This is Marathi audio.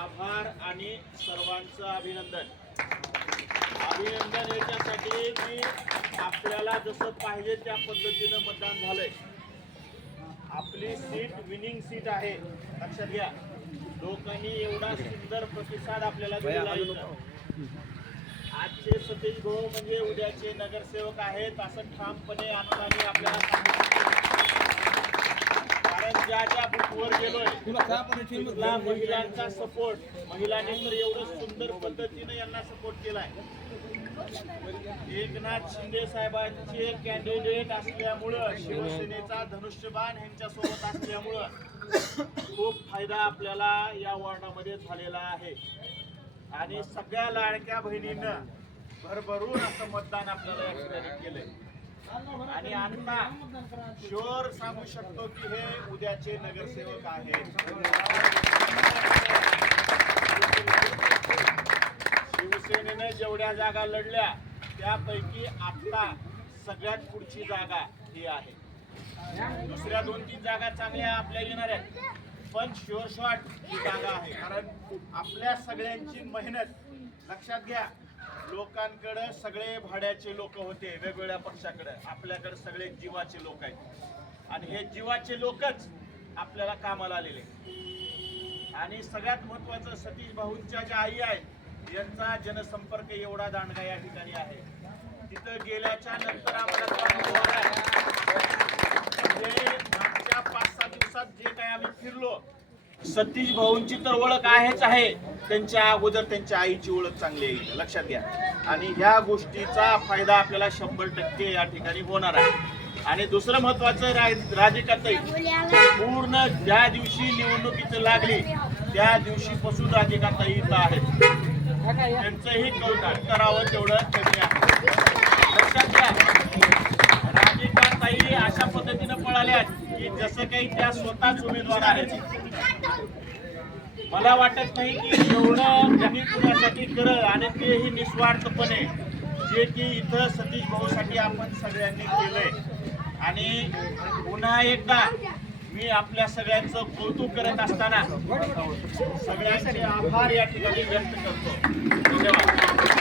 आभार आणि सर्वांचं अभिनंदन याच्यासाठी की आपल्याला जसं पाहिजे त्या पद्धतीनं मतदान झालंय. आपली सीट विनिंग सीट आहे, लक्षात घ्या. लोकांनी एवढा सुंदर प्रतिसाद आपल्याला दिलेला आहे. आजचे सतीश भाऊ म्हणजे उद्याचे नगरसेवक आहेत असं ठामपणे अनुदानी आपल्याला सांगितलं. कारण ज्या ज्या बुथवर गेलोय तिथला महिलांचा सपोर्ट, महिलांनी तर एवढं सुंदर पद्धतीने यांना सपोर्ट केलाय. एकनाथ शिंदे साहेबांचे कॅन्डिडेट असल्यामुळं, शिवसेनेचा धनुष्यबाण यांच्यासोबत असल्यामुळं खूप फायदा आपल्याला या वॉर्डामध्ये झालेला आहे. आणि सगळ्या लाडक्या बहिणींना भरभरून असं मतदान आपल्याला या ठिकाणी केलंय. आणि आता शुअर सांगू शकतो की हे उद्याचे नगरसेवक आहेत. शिवसेनेने जेवढ्या जागा लढल्या त्यापैकी आता सगळ्यात पुढची जागा ही आहे. दुसऱ्या 2-3 जागा चांगल्या आपल्या येणार आहेत, पण शुअर शॉट ही जागा आहे. कारण आपल्या सगळ्यांची मेहनत, लक्षात घ्या, लोकांकडे सगळे भाड्याचे लोक होते वेगवेगळ्या पक्षाकडे, आपल्याकडे सगळे जीवाचे लोक आहेत. आणि हे जीवाचे लोकच आपल्याला कामाला आलेले. आणि सगळ्यात महत्वाचं, सतीश भाऊंच्या ज्या आई आहेत यांचा जनसंपर्क एवढा दांडगा या ठिकाणी आहे. तिथं गेल्याच्या नंतर आम्हाला मागच्या 5-6 दिवसात जे काही आम्ही फिरलो, सतीश भाऊंची तर ओळख आहेच आहे, त्यांच्या अगोदर त्यांच्या आईची ओळख चांगली आहे, लक्षात घ्या. आणि ह्या गोष्टीचा फायदा आपल्याला 100% या ठिकाणी होणार आहे. आणि दुसरं महत्वाचं, राधिकाताई पूर्ण ज्या दिवशी निवडणूक इथं लागली त्या दिवशीपासून राधिकाताई इथं आहेत. त्यांचंही कौतुक करावं तेवढं कमी आहे. लक्षात घ्या, राधिकाताई अशा पद्धतीनं पळाल्या की जसं काही त्या स्वतःच उमेदवार आहेत. मला वाटत नाही की एवढं त्यांनी पुण्यासाठी करल, आणि तेही निस्वार्थपणे, जे की इथं सतीश भाऊसाठी आपण सगळ्यांनी केलंय. आणि पुन्हा एकदा मी आपल्या सगळ्यांचं कौतुक करत असताना सगळ्यांचे आभार या ठिकाणी व्यक्त करतो. धन्यवाद.